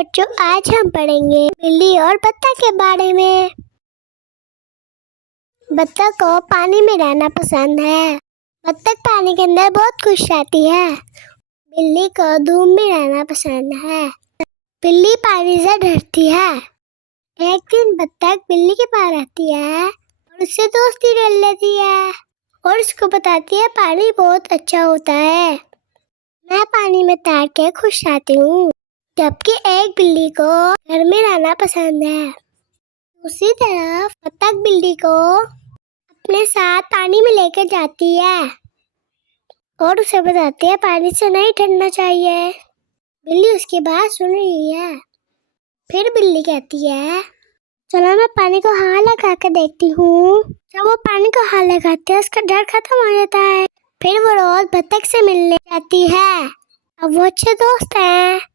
بچوں، آج ہم پڑھیں گے بلی اور بطخ کے بارے میں۔ بطخ کو پانی میں رہنا پسند ہے۔ بطخ پانی کے اندر بہت خوش رہتی ہے۔ بلی کو دھوپ میں رہنا پسند ہے۔ بلی پانی سے ڈرتی ہے۔ ایک دن بطخ بلی کے پاس آتی ہے اور اس سے دوستی کر لیتی ہے اور اس کو بتاتی ہے پانی بہت اچھا ہوتا ہے، میں پانی میں تیر کے خوش رہتی ہوں۔ جبکہ ایک بلی کو گھر میں رہنا پسند ہے۔ دوسری طرف بطخ بلی کو اپنے ساتھ پانی میں لے کے جاتی ہے اور اسے بتاتی ہے پانی سے نہیں ڈرنا چاہیے۔ بلی اس کی بات سن رہی ہے۔ پھر بلی کہتی ہے چلو میں پانی کو ہاتھ لگا کے دیکھتی ہوں۔ جب وہ پانی کو ہاتھ لگاتی ہے اس کا ڈر ختم ہو جاتا ہے۔ پھر وہ روز بطخ سے ملنے جاتی ہے۔ اب وہ اچھے دوست ہیں۔